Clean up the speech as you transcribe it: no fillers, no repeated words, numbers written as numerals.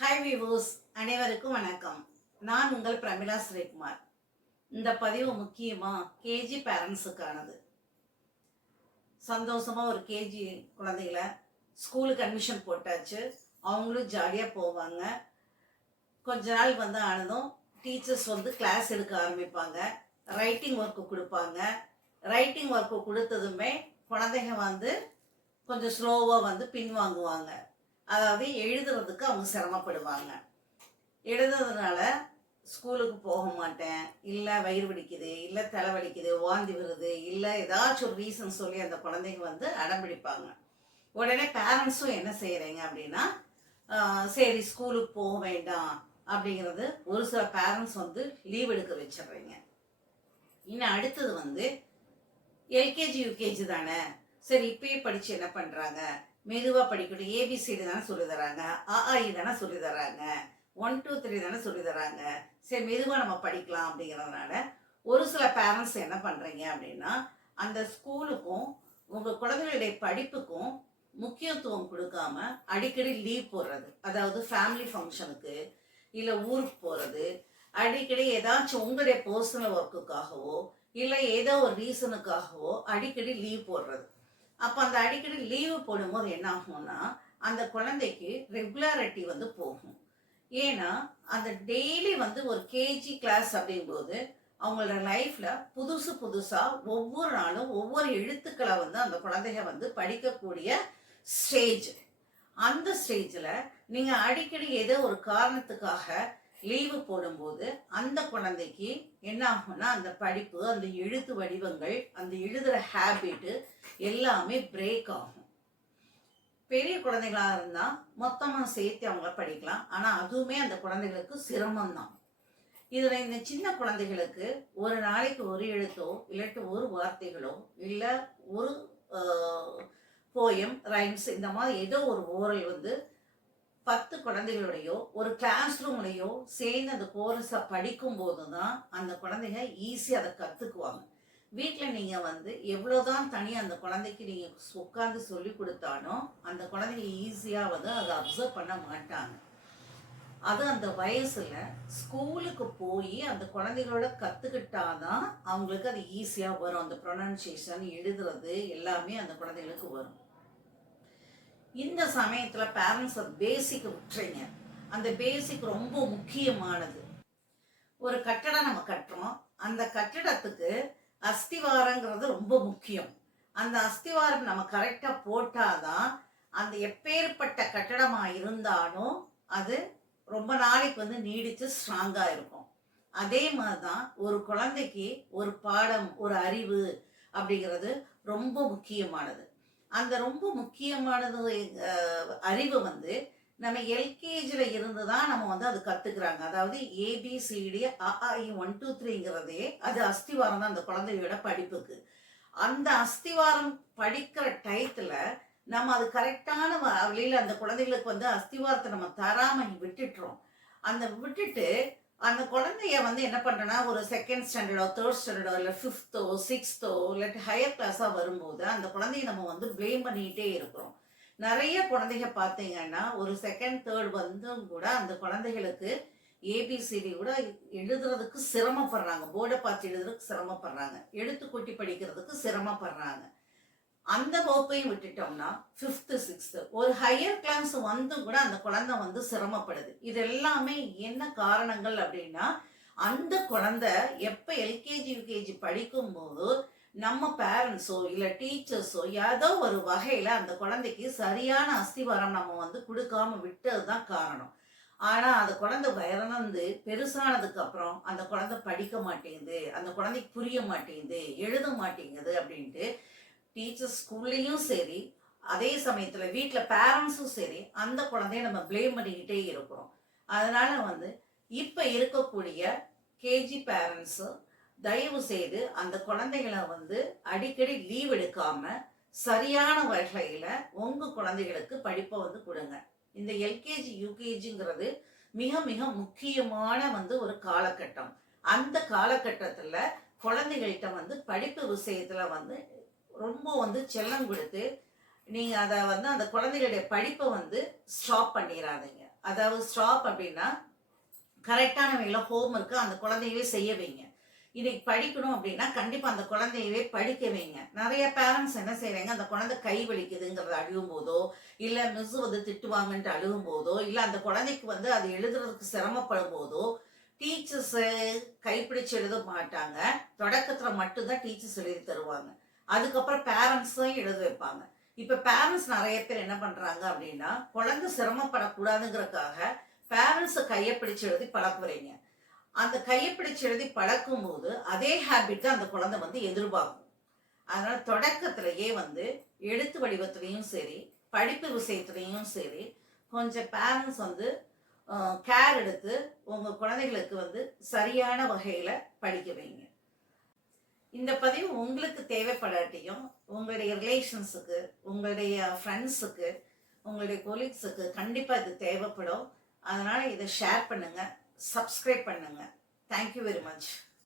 Hi viewers, அனைவருக்கும் வணக்கம். நான் உங்கள் பிரமிளா ஸ்ரீகுமார். இந்த பதிவு முக்கியமாக கேஜி பேரண்ட்ஸுக்கானது. சந்தோஷமாக ஒரு கேஜி குழந்தைகளை ஸ்கூலுக்கு அட்மிஷன் போட்டாச்சு. அவங்களும் ஜாலியாக போவாங்க. கொஞ்ச நாள் ஆனதும் டீச்சர்ஸ் கிளாஸ் எடுக்க ஆரம்பிப்பாங்க. ரைட்டிங் ஒர்க்கு கொடுப்பாங்க. ரைட்டிங் ஒர்க்கு கொடுத்ததுமே குழந்தைங்க கொஞ்சம் ஸ்லோவாக பின்வாங்குவாங்க. அதாவது எழுதுறதுக்கு அவங்க சிரமப்படுவாங்க. எழுதுறதுனால ஸ்கூலுக்கு போக மாட்டேன், இல்லை வயிறு வலிக்குது, இல்லை தலை வலிக்குது, வாந்தி வருது, இல்லை ஏதாச்சும் ஒரு ரீசன் சொல்லி அந்த குழந்தைங்க அடம்பிடிப்பாங்க. உடனே பேரண்ட்ஸும் என்ன செய்கிறீங்க அப்படின்னா, சரி ஸ்கூலுக்கு போக வேண்டாம் அப்படிங்கிறது ஒரு சில பேரண்ட்ஸ் லீவ் எடுக்க வச்சிடுறீங்க. இன்னும் அடுத்தது எல்கேஜி யூகேஜி தானே, சரி இப்பயே படித்து என்ன பண்ணுறாங்க, மெதுவாக படிக்கட்டும், ஏபிசிடி தானே சொல்லி தராங்க, அஇ தானே சொல்லி தராங்க, 1 2 3 தானே சொல்லி தராங்க, சரி மெதுவாக நம்ம படிக்கலாம் அப்படிங்கிறதுனால ஒரு சில பேரண்ட்ஸ் என்ன பண்ணுறீங்க அப்படின்னா, அந்த ஸ்கூலுக்கும் உங்கள் குழந்தைகளுடைய படிப்புக்கும் முக்கியத்துவம் கொடுக்காம அடிக்கடி லீவ் போடுறது. அதாவது ஃபேமிலி ஃபங்க்ஷனுக்கு இல்லை ஊருக்கு போகிறது, அடிக்கடி ஏதாச்சும் உங்களுடைய பர்சனல் ஒர்க்குக்காகவோ இல்லை ஏதோ ஒரு ரீசனுக்காகவோ அடிக்கடி லீவ் போடுறது. அப்போ அந்த அடிக்கடி லீவு போடும்போது என்ன ஆகும்னா, அந்த குழந்தைக்கு ரெகுலாரிட்டி போகும். ஏன்னா அந்த டெய்லி ஒரு கேஜி கிளாஸ் அப்படிங்கும்போது அவங்களோட லைஃப்பில் புதுசாக ஒவ்வொரு நாளும் ஒவ்வொரு எழுத்துக்களை அந்த குழந்தைங்க படிக்கக்கூடிய ஸ்டேஜ். அந்த ஸ்டேஜில் நீங்கள் அடிக்கடி ஏதோ ஒரு காரணத்துக்காக லீவு போடும்போது அந்த குழந்தைக்கு என்ன ஆகும்னா, அந்த படிப்பு, அந்த எழுத்து வடிவங்கள், அந்த எழுதுகிற ஹேபிட்டு எல்லாமே பிரேக் ஆகும். பெரிய குழந்தைகளாக இருந்தால் மொத்தமாக சேர்த்து அவங்க படிக்கலாம். ஆனால் அதுவுமே அந்த குழந்தைகளுக்கு சிரமம்தான். இதில் இந்த சின்ன குழந்தைகளுக்கு ஒரு நாளைக்கு ஒரு எழுத்தோ இல்லாட்டி ஒரு வார்த்தைகளோ இல்லை ஒரு போயம், ரைம்ஸ், இந்த மாதிரி ஏதோ ஒரு ஓரல் 10 குழந்தைகளோடையோ ஒரு கிளாஸ் ரூம்லையோ சேர்ந்து அந்த கோரஸை படிக்கும் போது தான் அந்த குழந்தைங்க ஈஸியாக அதை கற்றுக்குவாங்க. வீட்டில் நீங்கள் எவ்வளோதான் தனியாக அந்த குழந்தைக்கு நீங்கள் உட்காந்து சொல்லி கொடுத்தாலும் அந்த குழந்தைங்க ஈஸியாக அதை அப்சர்வ் பண்ண மாட்டாங்க. அது அந்த வயசில் ஸ்கூலுக்கு போய் அந்த குழந்தைகளோட கற்றுக்கிட்டாதான் அவங்களுக்கு அது ஈஸியாக வரும். அந்த ப்ரொனன்சியேஷன், எழுதுறது எல்லாமே அந்த குழந்தைகளுக்கு வரும். இந்த சமயத்தில் பேரண்ட்ஸ் பேசிக் விட்டுறீங்க. அந்த பேசிக் ரொம்ப முக்கியமானது. ஒரு கட்டடம் நம்ம கட்டுறோம், அந்த கட்டிடத்துக்கு அஸ்திவாரங்கிறது ரொம்ப முக்கியம். அந்த அஸ்திவாரம் நம்ம கரெக்டாக போட்டாதான் அந்த எப்பேற்பட்ட கட்டடமாக இருந்தாலும் அது ரொம்ப நாளைக்கு நீடித்து ஸ்ட்ராங்காக இருக்கும். அதே மாதிரி தான் ஒரு குழந்தைக்கு ஒரு பாடம், ஒரு அறிவு அப்படிங்கிறது ரொம்ப முக்கியமானது. அந்த ரொம்ப முக்கியமானது அறிவு நம்ம எல்கேஜியில் இருந்து தான் நம்ம அது கற்றுக்குறாங்க. அதாவது ஏபிசிடி அஇ 1 2 3ங்கிறதே அது அஸ்திவாரம் தான் அந்த குழந்தையோட படிப்புக்கு. அந்த அஸ்திவாரம் படிக்கிற டயத்தில் நம்ம அது கரெக்டான வழியில் அந்த குழந்தைகளுக்கு அஸ்திவாரத்தை நம்ம தராமல் விட்டுட்டுறோம். அந்த விட்டுட்டு அந்த குழந்தைய என்ன பண்ணுறோன்னா, ஒரு செகண்ட் ஸ்டாண்டர்டோ தேர்ட் ஸ்டாண்டர்டோ இல்லை 5th 6th இல்லாட்டி ஹையர் கிளாஸாக வரும்போது அந்த குழந்தைய நம்ம ப்ளேம் பண்ணிக்கிட்டே இருக்கிறோம். நிறைய குழந்தைங்க பார்த்தீங்கன்னா ஒரு செகண்ட் தேர்ட் கூட அந்த குழந்தைகளுக்கு ஏபிசிடி கூட எழுதுறதுக்கு சிரமப்படுறாங்க. போர்டை பார்த்து எழுதுறதுக்கு சிரமப்படுறாங்க, எழுத்துக்கூட்டி படிக்கிறதுக்கு சிரமப்படுறாங்க. அந்த வகுப்பையும் விட்டுட்டோம்னா 5th 6th ஒரு ஹையர் கிளாஸ் கூட அந்த குழந்தை சிரமப்படுது. இது எல்லாமே என்ன காரணங்கள் அப்படின்னா, அந்த குழந்தை எப்போ எல்கேஜி யூகேஜி படிக்கும்போது நம்ம பேரண்ட்ஸோ இல்லை டீச்சர்ஸோ ஏதோ ஒரு வகையில் அந்த குழந்தைக்கு சரியான அஸ்திவாரம் நம்ம கொடுக்காம விட்டது தான் காரணம். ஆனால் அந்த குழந்தை வளர்ந்து பெருசானதுக்கு அப்புறம் அந்த குழந்தை படிக்க மாட்டேங்குது, அந்த குழந்தைக்கு புரிய மாட்டேங்குது, எழுத மாட்டேங்குது அப்படின்ட்டு டீச்சர்ஸ் ஸ்கூல்லையும் சரி, அதே சமயத்தில் வீட்டில் பேரண்ட்ஸும் சரி அந்த குழந்தைய நம்ம ப்ளேம் பண்ணிக்கிட்டே இருக்கிறோம். அதனால் இப்போ இருக்கக்கூடிய கேஜி பேரண்ட்ஸு தயவு செய்து அந்த குழந்தைகளை அடிக்கடி லீவ் எடுக்காமல் சரியான வகையில் உங்கள் குழந்தைகளுக்கு படிப்பை கொடுங்க. இந்த எல்கேஜி யூகேஜிங்கிறது மிக மிக முக்கியமான ஒரு காலகட்டம். அந்த காலகட்டத்தில் குழந்தைகள்கிட்ட படிப்பு விஷயத்தில் ரொம்ப செல்லம் கொடுத்து நீங்கள் அதை அந்த குழந்தைகளுடைய படிப்பை ஸ்டாப் பண்ணிடாதீங்க. அதாவது ஸ்டாப் அப்படின்னா கரெக்டான வேலை ஹோம் ஒர்க்கு அந்த குழந்தையவே செய்ய வைங்க. இன்னைக்கு படிக்கணும் அப்படின்னா கண்டிப்பா அந்த குழந்தையவே படிக்க வைங்க. நிறைய பேரண்ட்ஸ் என்ன செய்றாங்க, அந்த குழந்தை கை வலிக்குதுங்கிறத அழுகும் போதோ, இல்ல மிஸ் வந்து திட்டுவாங்கன்ட்டு அழுகும் போதோ, இல்ல அந்த குழந்தைக்கு வந்து அது எழுதுறதுக்கு சிரமப்படும் போதோ, டீச்சர்ஸ் கைப்பிடிச்சு எழுத மாட்டாங்க. தொடக்கத்துல மட்டும்தான் டீச்சர்ஸ் எழுதி தருவாங்க. அதுக்கப்புறம் பேரண்ட்ஸும் எழுத வைப்பாங்க. இப்ப பேரண்ட்ஸ் நிறைய பேர் என்ன பண்றாங்க அப்படின்னா, குழந்தை சிரமப்படக்கூடாதுங்கிறதுக்காக பேரண்ட்ஸ் கையை பிடிச்சு எழுதி பழக்குறீங்க. அந்த கையை பிடிச்சு எழுதி பழக்கும்போது அதே ஹேபிட் தான் அந்த குழந்தை வந்து எதிர்பார்க்கும். அதனால தொடக்கத்திலேயே வந்து எழுத்து வடிவத்திலையும் சரி, படிப்பு விஷயத்திலையும் சரி, கொஞ்சம் பேரண்ட்ஸ் வந்து கேர் எடுத்து உங்க குழந்தைகளுக்கு வந்து சரியான வகையில படிக்க வைங்க. இந்த பதிவு உங்களுக்கு தேவைப்படாட்டியும் உங்களுடைய ரிலேஷன்ஸுக்கு, உங்களுடைய ஃப்ரெண்ட்ஸுக்கு, உங்களுடைய கொலீக்ஸுக்கு கண்டிப்பா இது தேவைப்படும். அதனால இதை ஷேர் பண்ணுங்க, சப்ஸ்கிரைப் பண்ணுங்க. Thank you very much.